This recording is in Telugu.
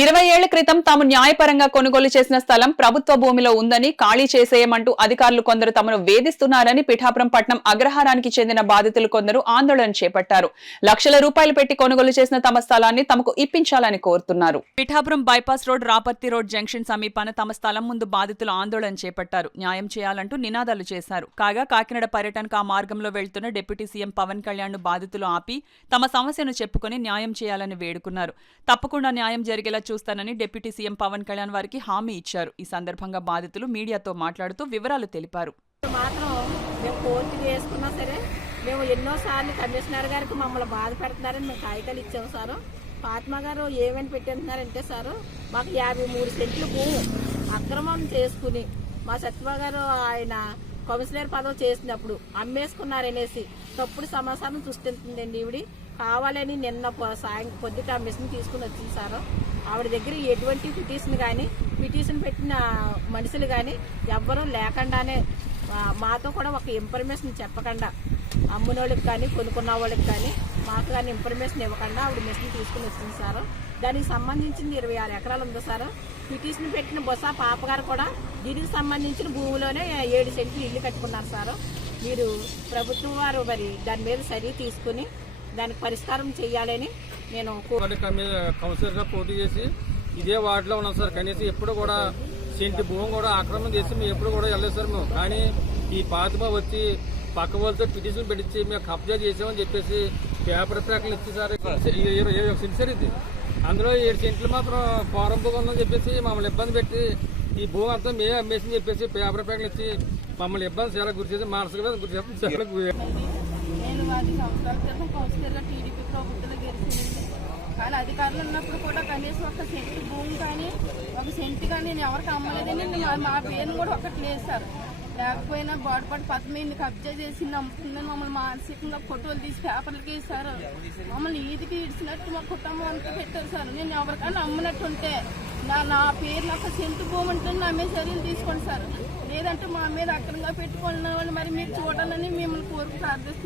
20 ఏళ్ల క్రితం తాము న్యాయపరంగా కొనుగోలు చేసిన స్థలం ప్రభుత్వ భూమిలో ఉందని ఖాళీ చేసేయమంటూ అధికారులు కొందరు తమను వేధిస్తున్నారని పిఠాపురం పట్నం అగ్రహారానికి చెందిన బాధితులు కొందరు ఆందోళన చేపట్టారు. లక్షల రూపాయలు పెట్టి కొనుగోలు చేసిన తమ స్థలాన్ని తమకు ఇప్పించాలని కోరుతున్నారు. Pithapuram bypass road Raparthi road junction సమీపాన తమ స్థలం ముందు బాధితులు ఆందోళన చేపట్టారు. న్యాయం చేయాలంటూ నినాదాలు చేశారు. కాగా కాకినాడ పర్యటనకు ఆ మార్గంలో వెళ్తున్న డిప్యూటీ సీఎం పవన్ కళ్యాణ్ ను బాధితులు ఆపి తమ సమస్యను చెప్పుకుని న్యాయం చేయాలని వేడుకున్నారు. తప్పకుండా న్యాయం జరిగేలా చూస్తానని డిప్యూటీ సీఎం పవన్ కళ్యాణ్ వారికి హామీ ఇచ్చారు. ఈ సందర్భంగా బాధితులు మీడియాతో మాట్లాడుతూ వివరాలు తెలిపారు. మేము ఎన్నోసార్లు కమిషనర్ గారికి మమ్మల్ని బాధ పెడుతున్నారని మేము కాగితాలు ఇచ్చాము సారు. ఫాతిమా గారు ఏమని పెట్టేస్తున్నారంటే సారు, మాకు 53 సెంట్లు భూమి అక్రమం చేసుకుని మా సత్యమా గారు ఆయన కౌన్సిలర్ పదవి చేసినప్పుడు అమ్మేసుకున్నారనేసి తప్పుడు సమాచారం సృష్టిస్తుందండి. ఈవిడి కావాలని నిన్న పొద్దుట ఆ మిషన్ తీసుకుని వచ్చింది సారు. ఆవిడ దగ్గర ఎటువంటి పిటిషన్ పెట్టిన మనుషులు కానీ ఎవ్వరూ లేకుండానే మాతో కూడా ఒక ఇన్ఫర్మేషన్ చెప్పకుండా అమ్మునోళ్ళకి కానీ కొనుక్కున్న వాళ్ళకి కానీ మాకు కానీ ఇన్ఫర్మేషన్ ఇవ్వకుండా ఆవిడ మిషన్ తీసుకుని వచ్చింది సారు. దానికి సంబంధించింది 26 ఎకరాలు ఉంది సారు. పిటిషన్ పెట్టిన బొసా పాపగారు కూడా దీనికి సంబంధించిన భూమిలోనే 7 సెంట్లు ఇల్లు కట్టుకున్నారు సారు. మీరు ప్రభుత్వం వారు మరి దాని మీద చర్య తీసుకుని దానికి పరిష్కారం చేయాలని నేను కౌన్సిలర్గా పోటీ చేసి ఇదే వార్డులో ఉన్నాం సార్. కనీసం ఎప్పుడు కూడా సెంటు భూమి కూడా ఆక్రమణ చేసి మేము ఎప్పుడు కూడా వెళ్ళలేదు సార్. మేము కానీ ఈ ఫాతిమా వచ్చి పక్క వాళ్ళతో పిటిషన్ పెట్టించి మేము కబ్జా చేసామని చెప్పేసి పేపర్ ప్రకటనలు ఇచ్చి సార్ 21 సెంట్ సార్ ఇది. అందులో 7 సెంట్లు మాత్రం ఫారం భూమి ఉందని చెప్పేసి మమ్మల్ని ఇబ్బంది పెట్టి ఈ భూమి అంతా మేమే అమ్మేసి చెప్పేసి పేపర్ ప్రకటనలు ఇచ్చి మమ్మల్ని ఇబ్బంది చాలా గురి చేసి మానసిక గురి చేసి నేను 10 సంవత్సరాల క్రితం కౌన్సిలర్గా టీడీపీ ప్రభుత్వంలో గెలిచింది. కానీ అధికారులు ఉన్నప్పుడు కూడా కనీసం ఒక సెంటు భూమి కానీ ఒక సెంటు కానీ నేను ఎవరికి అమ్మలేదని మా పేరును కూడా ఒకటి లేదు సార్. లేకపోయినా బాడుపాటు పద్మని కబ్జా చేసి అమ్ముతుందని మమ్మల్ని మానసికంగా ఫోటోలు తీసి పేపర్లకి వేసారు. మమ్మల్ని ఈదికి ఇడిచినట్టు మా కుటుంబం అంతా పెట్టారు సార్. నేను ఎవరికైనా అమ్మినట్టు ఉంటే నా పేరు ఒక సెంటు భూమి ఉంటుంది, నా మీద చర్యలు తీసుకోండి సార్. లేదంటే మా మీద అక్రంగా పెట్టుకున్న వాళ్ళు మరి మీరు చూడాలని మిమ్మల్ని కోరుకు ప్రార్థిస్తున్నాను.